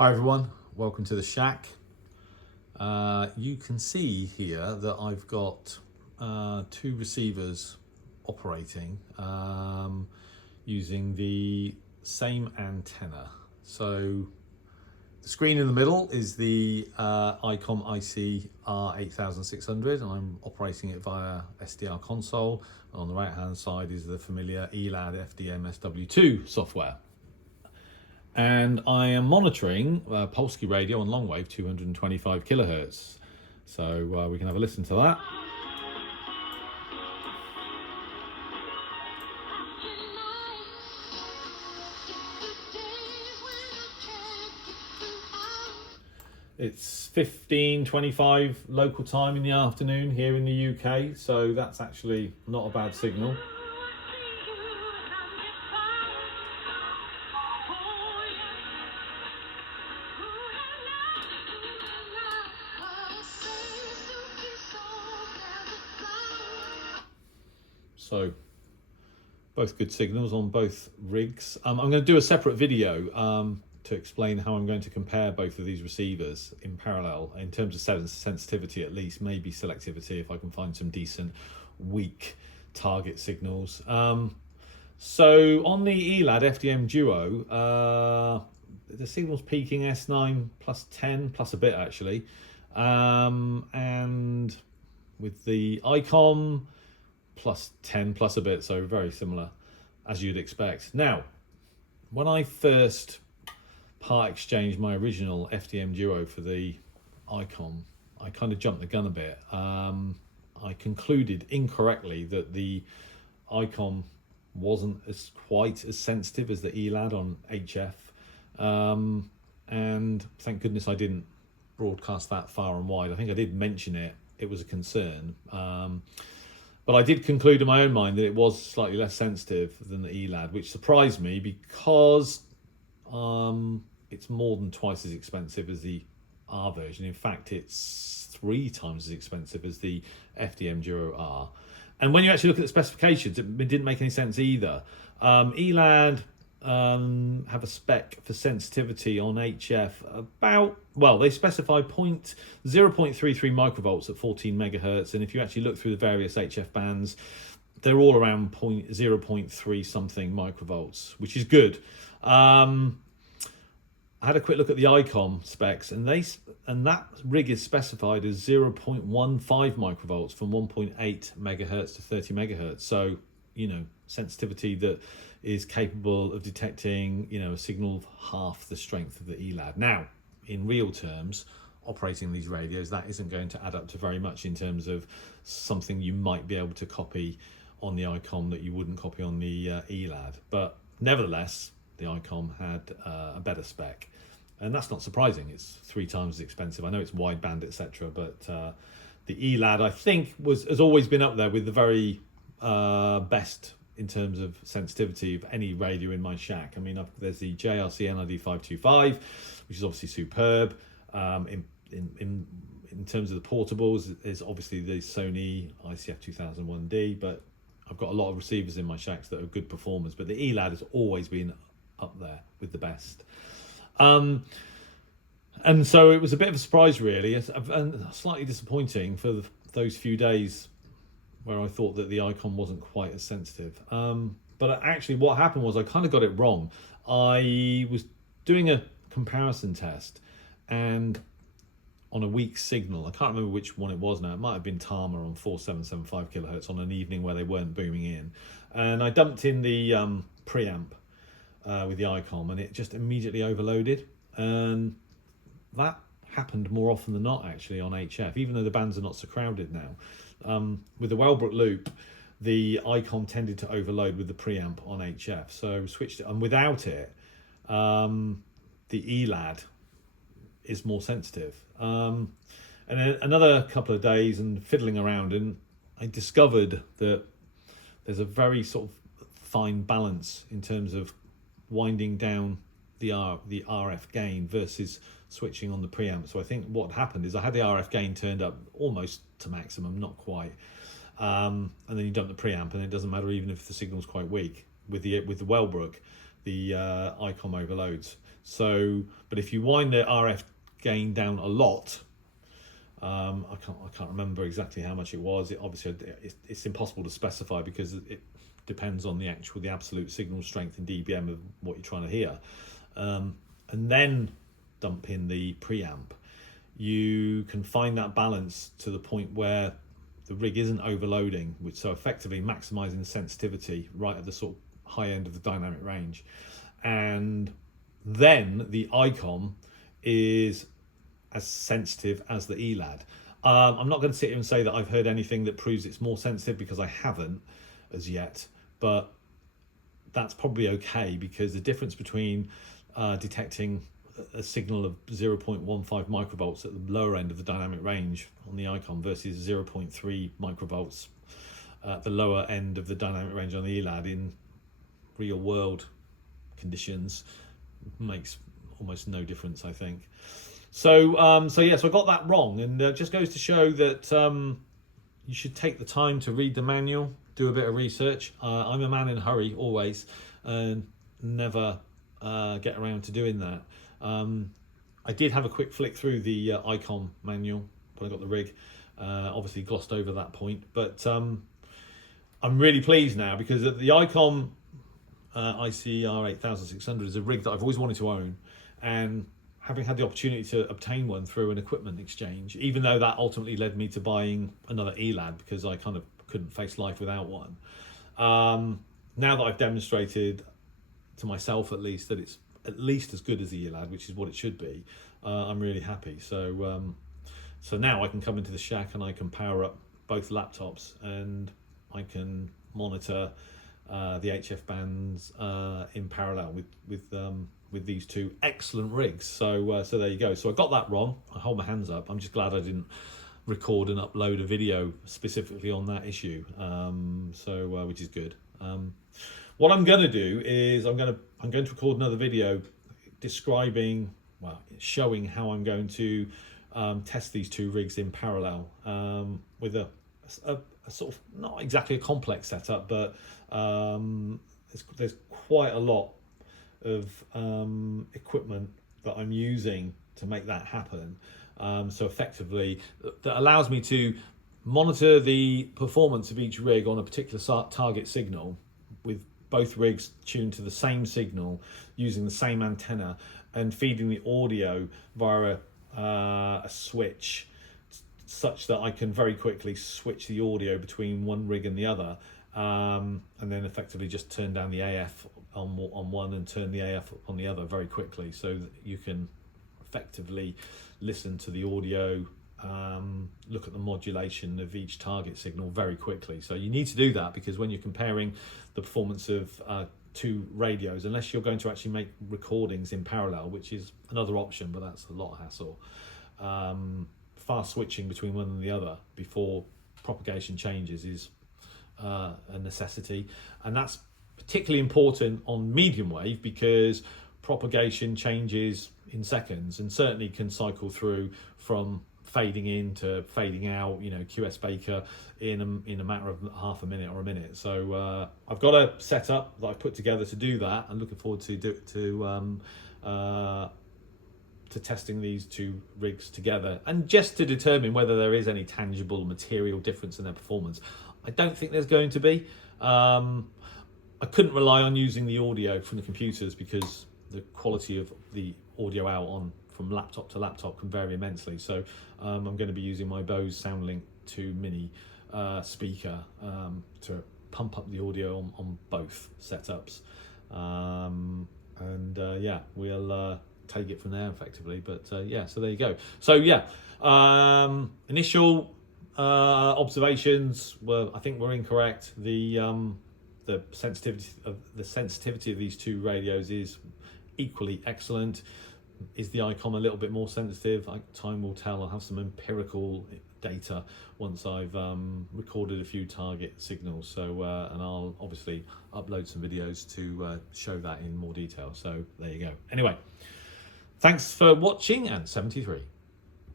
Hi everyone, welcome to the shack. You can see here that I've got two receivers operating using the same antenna. So the screen in the middle is the Icom IC-R8600 and I'm operating it via SDR console. And on the right hand side is the familiar Elad FDM DUOr software. And I am monitoring Polski radio on long wave 225 kilohertz. So we can have a listen to that. It's 15:25 local time in the afternoon here in the UK, so that's actually not a bad signal. So both good signals on both rigs. I'm going to do a separate video to explain how I'm going to compare both of these receivers in parallel in terms of sensitivity, at least, maybe selectivity if I can find some decent weak target signals. So on the Elad FDM DUO, the signal's peaking S9 plus 10 plus a bit actually, and with the Icom plus 10 plus a bit, so very similar as you'd expect. Now, when I first part exchanged my original FDM DUO for the Icom, I kind of jumped the gun a bit. I concluded incorrectly that the Icom wasn't quite as sensitive as the Elad on HF, and thank goodness I didn't broadcast that far and wide. I think I did mention it was a concern, but I did conclude in my own mind that it was slightly less sensitive than the Elad, which surprised me because it's more than twice as expensive as the R version. In fact, it's 3 times as expensive as the FDM DUOr. And when you actually look at the specifications, it didn't make any sense either. Elad have a spec for sensitivity on HF about, well, they specify 0.33 microvolts at 14 megahertz, and if you actually look through the various HF bands, they're all around 0.3 something microvolts, which is good. I had a quick look at the Icom specs, and that rig is specified as 0.15 microvolts from 1.8 megahertz to 30 megahertz. So, you know, sensitivity that is capable of detecting, you know, a signal of half the strength of the Elad. Now, in real terms, operating these radios, that isn't going to add up to very much in terms of something you might be able to copy on the Icom that you wouldn't copy on the Elad. But nevertheless, the Icom had a better spec, and that's not surprising. It's 3 times as expensive. I know it's wideband, etc., but the Elad, I think, has always been up there with the very best in terms of sensitivity of any radio in my shack. I mean, there's the JRC NID525, which is obviously superb. In terms of the portables, there's obviously the Sony ICF2001D, but I've got a lot of receivers in my shacks that are good performers, but the Elad has always been up there with the best. And so it was a bit of a surprise, really, and slightly disappointing for those few days where I thought that the Icom wasn't quite as sensitive. But actually what happened was I kind of got it wrong. I was doing a comparison test, and on a weak signal, I can't remember which one it was now, it might have been Tama on 4775 kilohertz on an evening where they weren't booming in, and I dumped in the preamp with the Icom, and it just immediately overloaded. And that happened more often than not actually on HF, even though the bands are not so crowded now. With the Wellbrook loop, the Icom tended to overload with the preamp on HF, so I switched it, and without it, the Elad is more sensitive. And then another couple of days and fiddling around, and I discovered that there's a very sort of fine balance in terms of winding down the RF gain versus switching on the preamp. So I think what happened is I had the RF gain turned up almost to maximum, not quite, and then you dump the preamp, and it doesn't matter even if the signal's quite weak. With the Wellbrook, the Icom overloads. So, but if you wind the RF gain down a lot, I can't remember exactly how much it was. Obviously it's impossible to specify because it depends on the absolute signal strength in dBm of what you're trying to hear, and then dump in the preamp. You can find that balance to the point where the rig isn't overloading, which so effectively maximizing the sensitivity right at the sort of high end of the dynamic range, and then the Icom is as sensitive as the Elad. I'm not going to sit here and say that I've heard anything that proves it's more sensitive, because I haven't as yet, but that's probably okay, because the difference between detecting a signal of 0.15 microvolts at the lower end of the dynamic range on the Icom versus 0.3 microvolts at the lower end of the dynamic range on the Elad in real world conditions makes almost no difference, I think. So so I got that wrong, and it just goes to show that you should take the time to read the manual, do a bit of research. I'm a man in a hurry always, and never get around to doing that. I did have a quick flick through the Icom manual when I got the rig. Obviously glossed over that point, but I'm really pleased now, because the Icom IC-R8600 is a rig that I've always wanted to own, and having had the opportunity to obtain one through an equipment exchange, even though that ultimately led me to buying another Elad because I kind of couldn't face life without one. Now that I've demonstrated to myself at least that it's at least as good as the Elad, which is what it should be, I'm really happy. So so now I can come into the shack and I can power up both laptops, and I can monitor the HF bands in parallel with these two excellent rigs. So so there you go. So I got that wrong. I hold my hands up. I'm just glad I didn't record and upload a video specifically on that issue. Which is good. What I'm going to do is I'm going to record another video describing, showing how I'm going to test these two rigs in parallel with a sort of not exactly a complex setup, but there's quite a lot of equipment that I'm using to make that happen. So effectively, that allows me to monitor the performance of each rig on a particular target signal, with both rigs tuned to the same signal, using the same antenna, and feeding the audio via a switch, such that I can very quickly switch the audio between one rig and the other, and then effectively just turn down the AF on one and turn the AF on the other very quickly, so that you can effectively listen to the audio, look at the modulation of each target signal very quickly. So you need to do that, because when you're comparing the performance of two radios, unless you're going to actually make recordings in parallel, which is another option, but that's a lot of hassle, fast switching between one and the other before propagation changes is a necessity. And that's particularly important on medium wave, because propagation changes in seconds, and certainly can cycle through from fading in to fading out, QS Baker in a matter of half a minute or a minute. So I've got a setup that I've put together to do that. I'm looking forward to testing these two rigs together, and just to determine whether there is any tangible material difference in their performance. I don't think there's going to be. I couldn't rely on using the audio from the computers, because the quality of the audio out from laptop to laptop can vary immensely. So I'm going to be using my Bose SoundLink 2 Mini speaker to pump up the audio on both setups. We'll take it from there effectively. But so there you go. So initial observations were incorrect. The sensitivity of these two radios is equally excellent. Is the Icom a little bit more sensitive? Time will tell. I'll have some empirical data once I've recorded a few target signals. So and I'll obviously upload some videos to show that in more detail. So there you go. Anyway, thanks for watching, and 73.